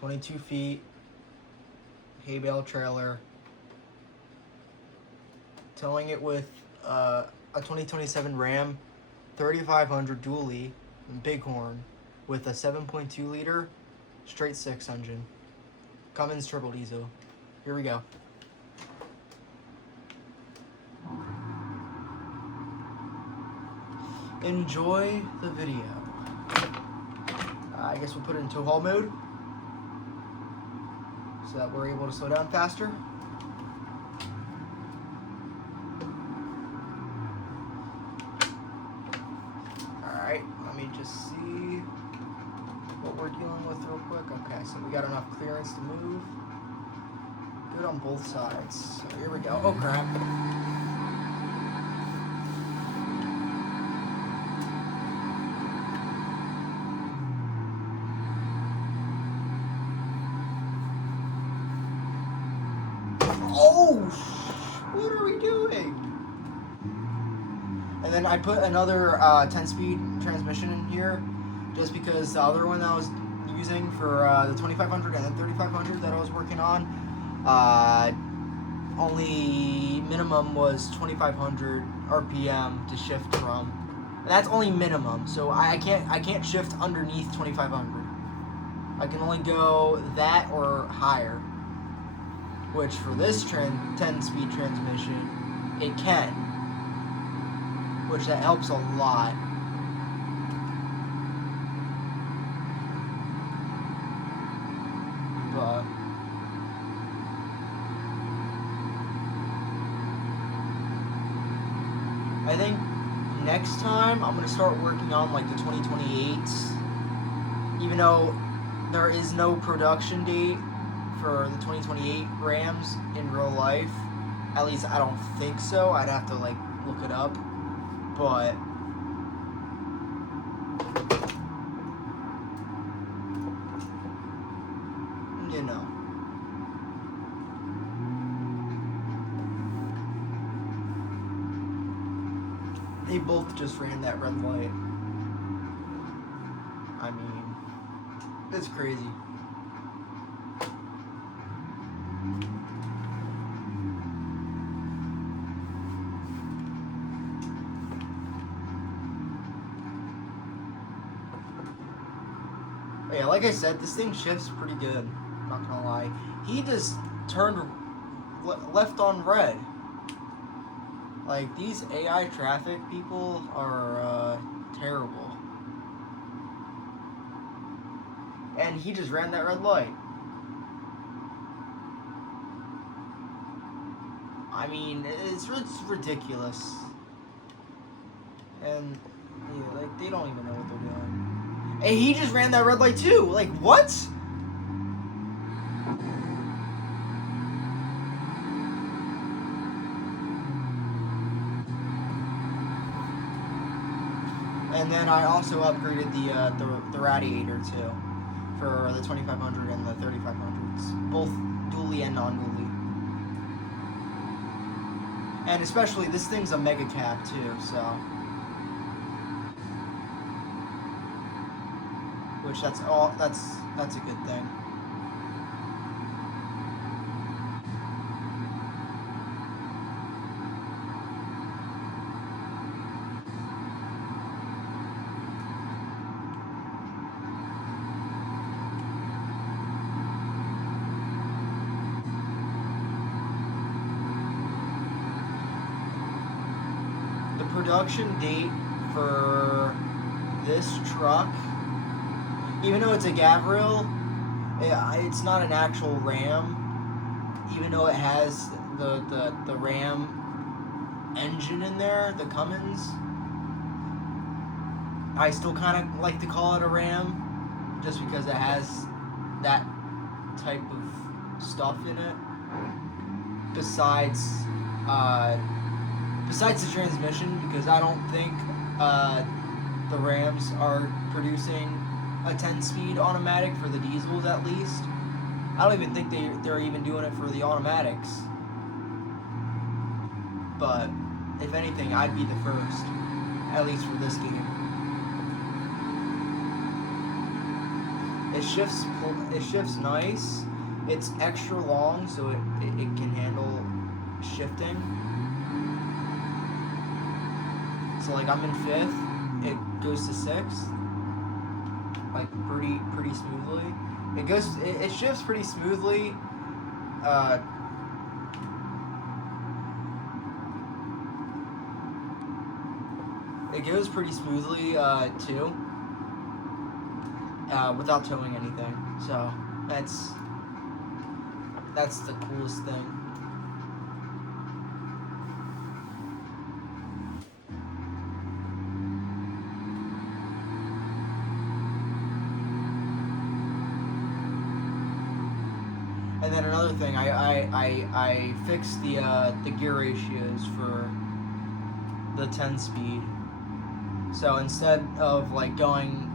22 feet, hay bale trailer, towing it with a 2027 Ram 3500 dually Bighorn with a 7.2 liter straight six engine, Cummins Turbo Diesel. Here we go. Enjoy the video. I guess we'll put it in tow haul mode so that we're able to slow down faster. Alright, let me just see what we're dealing with real quick. Okay, so we got enough clearance to move. Good on both sides. So here we go. Oh crap. What are we doing? And then I put another 10-speed transmission in here just because the other one that I was using for the 2500 and the 3500 that I was working on, only minimum was 2500 RPM to shift from. And that's only minimum, so I can't shift underneath 2500. I can only go that or higher. Which for this 10-speed transmission, it can. Which that helps a lot. But I think next time I'm gonna start working on like the 2028s. Even though there is no production date for the 2028 Rams in real life. At least I don't think so. I'd have to like look it up. But you know. They both just ran that red light. I mean, it's crazy. Yeah, like I said, this thing shifts pretty good. I'm not gonna lie. He just turned left on red. Like, these AI traffic people are terrible. And he just ran that red light. I mean, it's ridiculous. And, yeah, like, they don't even know what they're doing. And he just ran that red light too. Like, what? And then I also upgraded the radiator too for the 2500 and the 3500s, both dually and non-dually. And especially this thing's a mega cab too, so. Which that's a good thing. The production date for this truck, even though it's a Gavril, it's not an actual Ram. Even though it has the Ram engine in there, the Cummins, I still kind of like to call it a Ram, just because it has that type of stuff in it. Besides the transmission, because I don't think the Rams are producing a 10-speed automatic for the diesels, at least. I don't even think they're even doing it for the automatics. But if anything, I'd be the first, at least for this game. It shifts nice. It's extra long, so it can handle shifting. So like I'm in 5th, it goes to 6th, like pretty smoothly. It shifts pretty smoothly. It goes pretty smoothly too, without towing anything. So that's the coolest thing. And then another thing, I fixed the gear ratios for the 10-speed. So instead of like going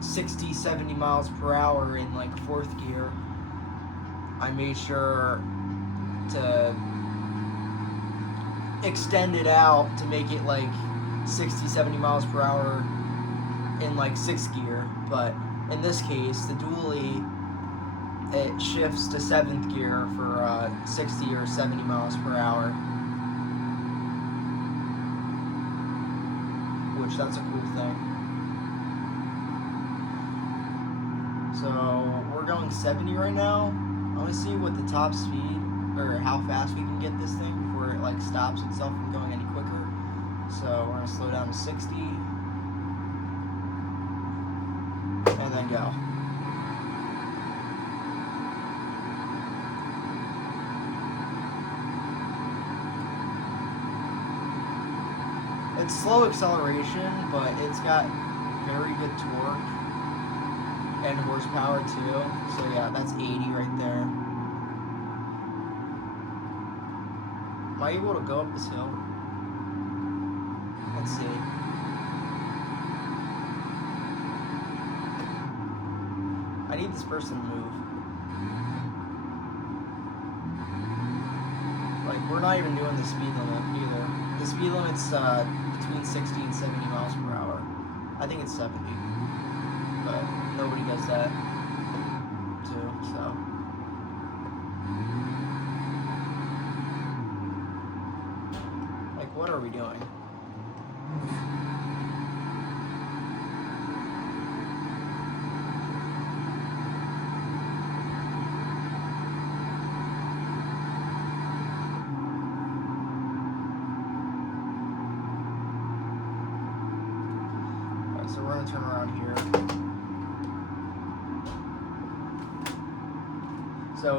60, 70 miles per hour in like 4th gear, I made sure to extend it out to make it like 60, 70 miles per hour in like 6th gear. But in this case, the dually, it shifts to 7th gear for 60 or 70 miles per hour. Which that's a cool thing. So we're going 70 right now. I want to see what the top speed, or how fast we can get this thing before it like stops itself from going any quicker. So we're gonna slow down to 60 and then go. It's slow acceleration, but it's got very good torque and horsepower too. So yeah, that's 80 right there. Am I able to go up this hill? Let's see. I need this person to move. Like, we're not even doing the speed limit either. The speed limit's between 60 and 70 miles per hour. I think it's 70, but nobody does that too, so. Like, what are we doing? So we're going to turn around here. So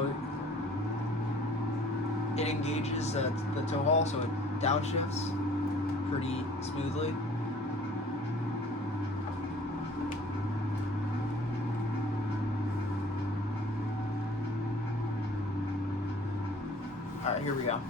it engages the tow haul, so it downshifts pretty smoothly. Alright, here we go.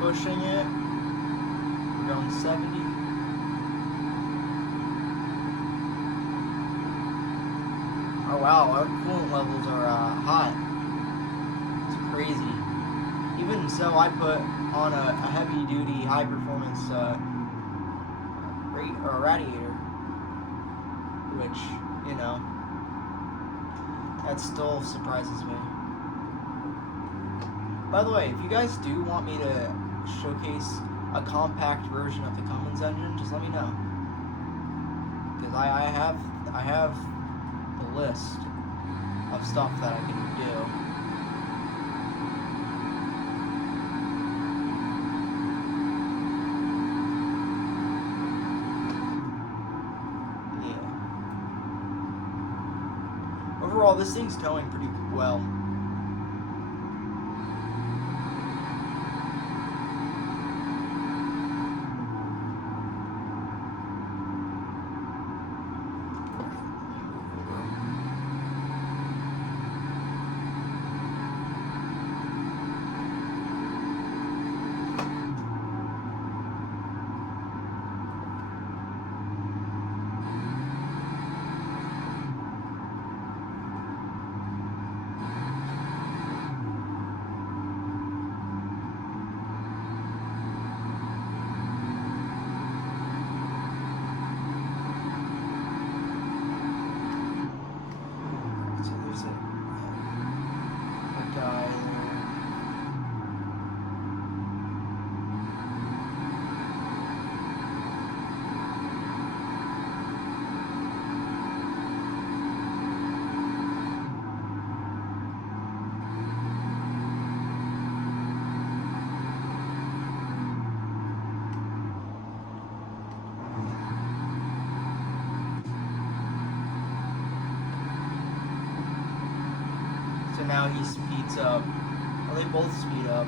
Pushing it. We're going 70. Oh wow, our coolant levels are hot. It's crazy. Even so, I put on a heavy-duty, high-performance radiator, which, you know, that still surprises me. By the way, if you guys do want me to showcase a compact version of the Cummins engine, just let me know, because I have the list of stuff that I can do. Yeah. Overall, this thing's towing pretty well. So now he speeds up. Well, they both speed up.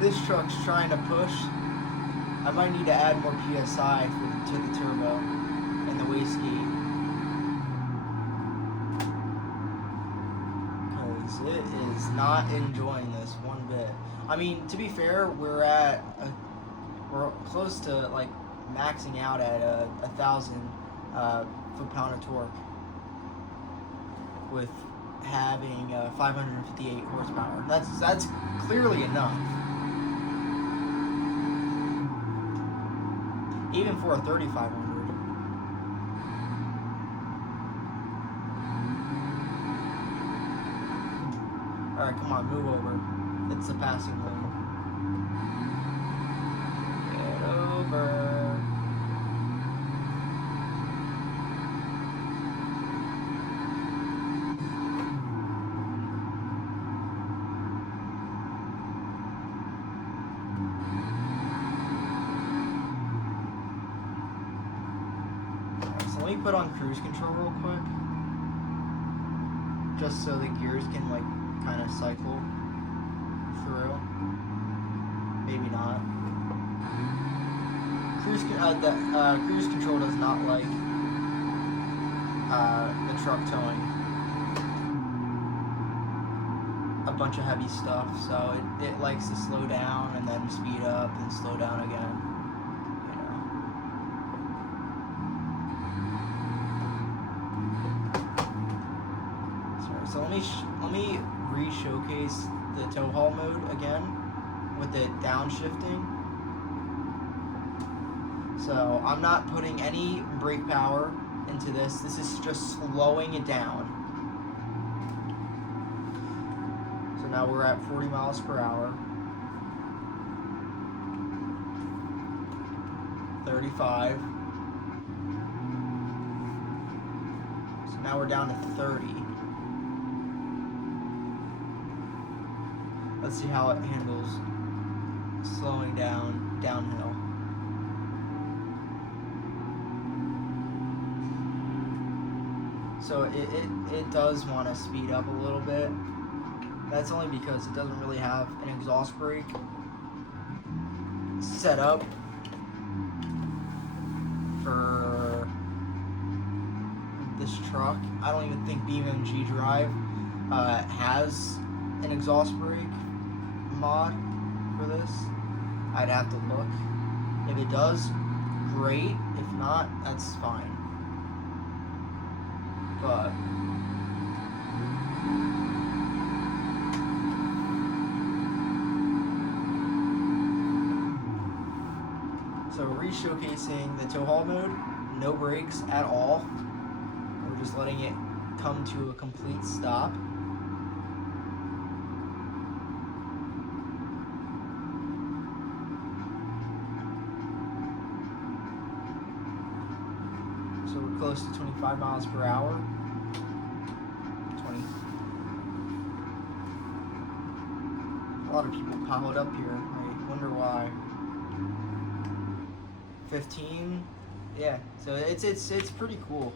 this truck's trying to push. I might need to add more PSI to the turbo and the wastegate. Because it is not enjoying this one bit. I mean, to be fair, we're close to like maxing out at 1,000 foot-pound of torque with having 558 horsepower. That's clearly enough. Even for a 3500. Alright, come on, move over. It's the passing lane. Get over. Let me put on cruise control real quick, just so the gears can like kind of cycle through. Maybe not. Cruise control does not like the truck towing a bunch of heavy stuff, so it likes to slow down and then speed up and slow down again. So let me re-showcase the tow haul mode again with it downshifting. So I'm not putting any brake power into this. This is just slowing it down. So now we're at 40 miles per hour. 35. So now we're down to 30. Let's see how it handles slowing down downhill. So it does want to speed up a little bit. That's only because it doesn't really have an exhaust brake set up for this truck. I don't even think BeamNG Drive has an exhaust brake mod for this. I'd have to look. If it does, great. If not, that's fine. But so re-showcasing the tow haul mode, no brakes at all. We're just letting it come to a complete stop. So we're close to 25 miles per hour. 20. A lot of people piled up here. I wonder why. 15. Yeah. So it's pretty cool.